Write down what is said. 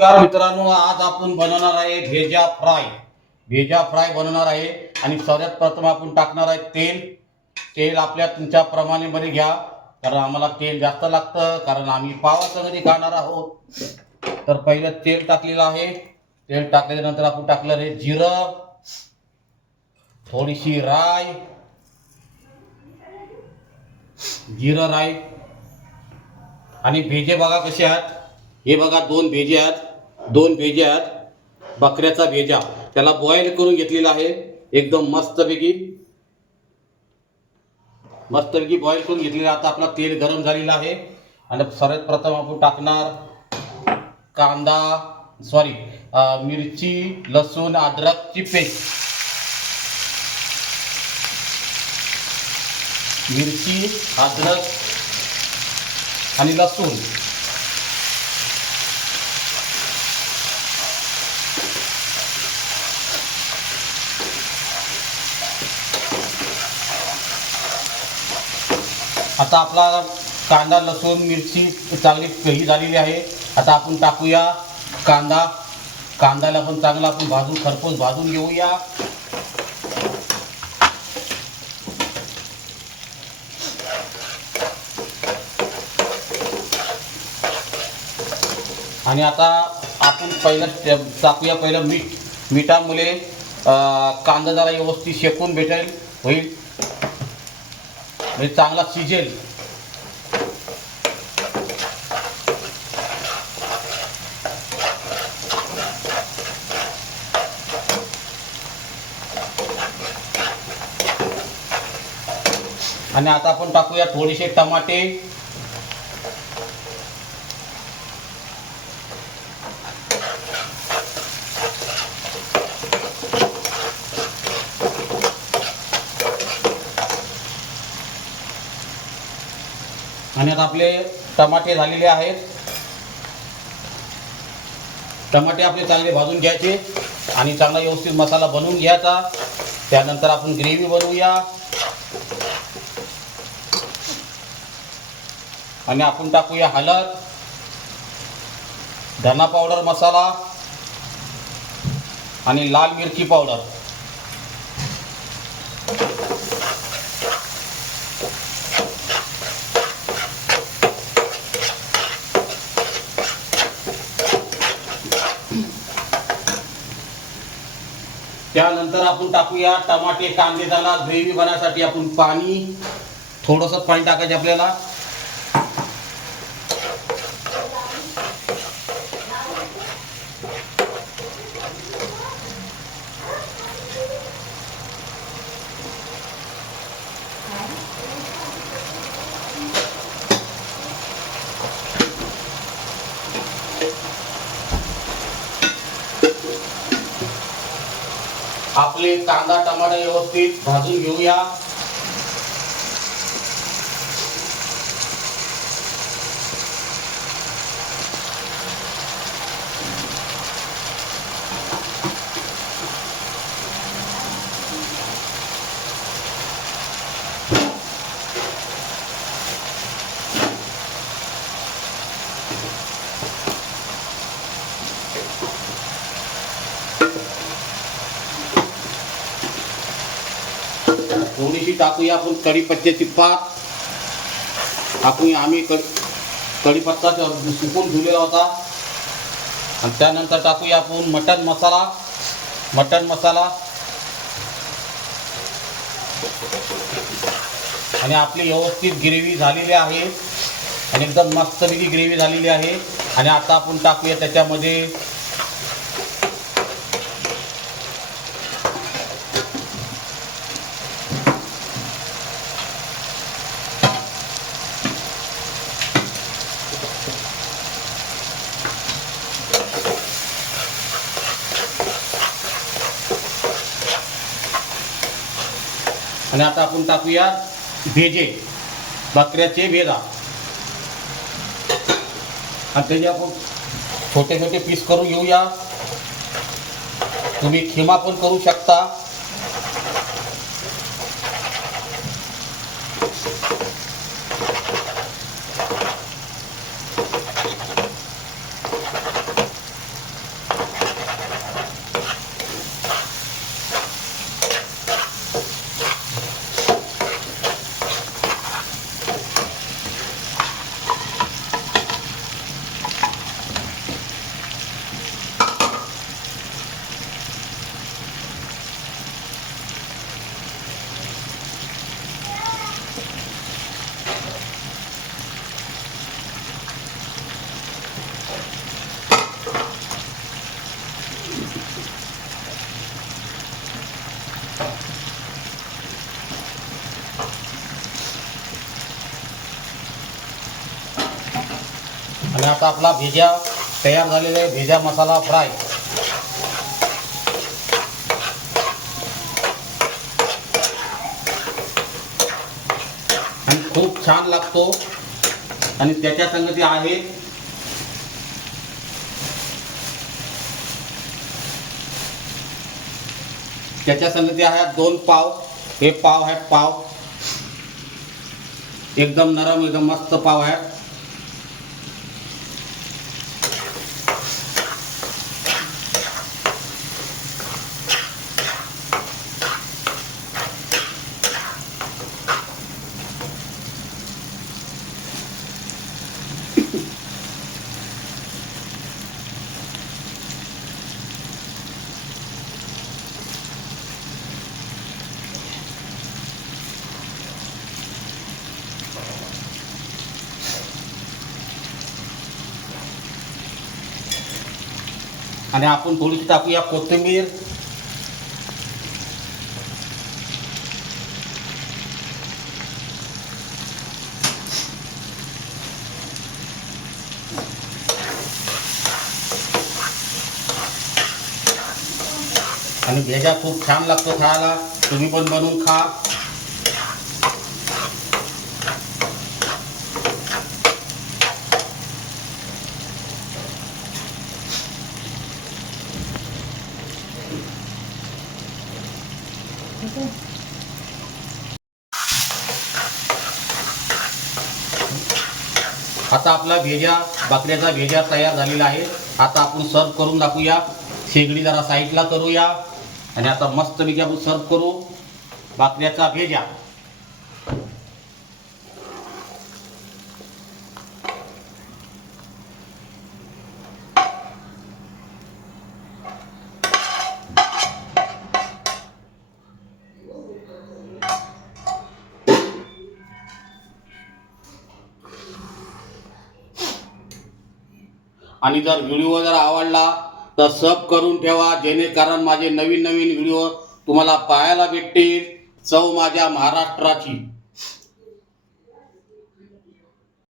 तर मित्रांनो, आज आपण बनवणार आहे भेजा फ्राय. भेजा फ्राय बनवणार आहे. आणि सर्वात प्रथम आपण टाकणार आहे तेल. तेल आपल्या तुमच्या प्रमाणामध्ये घ्या, कारण आम्हाला तेल जास्त लागतं, कारण आम्ही पावाचं घरी खाणार आहोत. तर पहिलं तेल टाकलेलं आहे. तेल टाकल्यानंतर आपण टाकलं आहे जिरं, थोडीशी राई, जिरं राई. आणि भेजे बघा कसे आहेत. हे बघा दोन भेजे आहेत, दोन भेजे आहेत. बकऱ्याचा भेजा, त्याला बॉईल करून घेतलेला आहे. एकदम मस्तपैकी मस्तपैकी बॉईल करून घेतलेला. आता आपला तेल गरम झालेला आहे. आणि सर्वात प्रथम आपण टाकणार कांदा, सॉरी मिरची, लसूण, अद्रकची पेस्ट. मिरची, अद्रक आणि लसूण. आता आपला कांदा, लसूण, मिरची चांगली ही झालेली आहे. आता आपण टाकूया कांदा. कांद्याला पण चांगला आपण खरपूस भाजून घेऊया. आणि आता आपण पहिलं मीठ. मिठामुळे कांदा जरा व्यवस्थित शेकून होईल, म्हणजे चांगला शिजेल. आणि आता आपण टाकूया थोडेसे टमाटे. आणि आता आपले टमाटे झालेले आहेत. टमाटे आपले चांगले भाजून घ्यायचे आणि चांगला व्यवस्थित मसाला बनवून घ्यायचा. त्यानंतर आपण ग्रेव्ही बनवूया. आणि आपण टाकूया हळद, धना पावडर, मसाला आणि लाल मिरची पावडर. त्यानंतर आपण टाकूया टमाटे, कांदे. त्याला ग्रेव्ही बनवण्यासाठी आपण थोडंसं पाणी टाकायचे आपल्याला. आपले कांदा, टमाटर व्यवस्थित भाजून घेऊया. थोडीशी टाकूया आपण कढीपत्त्याची पात. आम्ही कढीपत्ता सुकून धुलेला होता. आणि त्यानंतर टाकूया आपण मटन मसाला. आणि आपली व्यवस्थित ग्रेव्ही झालेली आहे आणि एकदम मस्तपैकी ग्रेव्ही झालेली आहे. आणि आता आपण टाकूया त्याच्यामध्ये आणि आता आपण टाकूया भेजे, बकऱ्याचे भेजा. आणि त्याचे आपण छोटे छोटे पीस करून घेऊया. तुम्ही खिमा पण करू शकता. आणि आता आपला भेजा तयार झालेला आहे, भेजा मसाला फ्राय. आणि खूप छान लागतो. आणि त्याच्या संगती आहे दोन पाव. हे पाव आहेत, पाव एकदम नरम, एकदम मस्त पाव आहेत. आणि आपण थोडीशी टाकूया कोथिंबीर. आणि भेजा खूप छान लागतो खायला. तुम्ही पण बनवून खा. आता आपला भेजा, बकऱ्याचा भेजा तयार झालेला आहे. आता आपण सर्व करून दाखवूया. शेगडी जरा साईडला करूया. आणि आता मस्तपैकी आपण सर्व करू बकऱ्याचा भेजा. आणि जर व्हिडिओ जर आवडला तर सब करून ठेवा, जेणेकरून माझे नवीन नवीन व्हिडिओ तुम्हाला पाहायला भेटतील. चव माझ्या महाराष्ट्राची.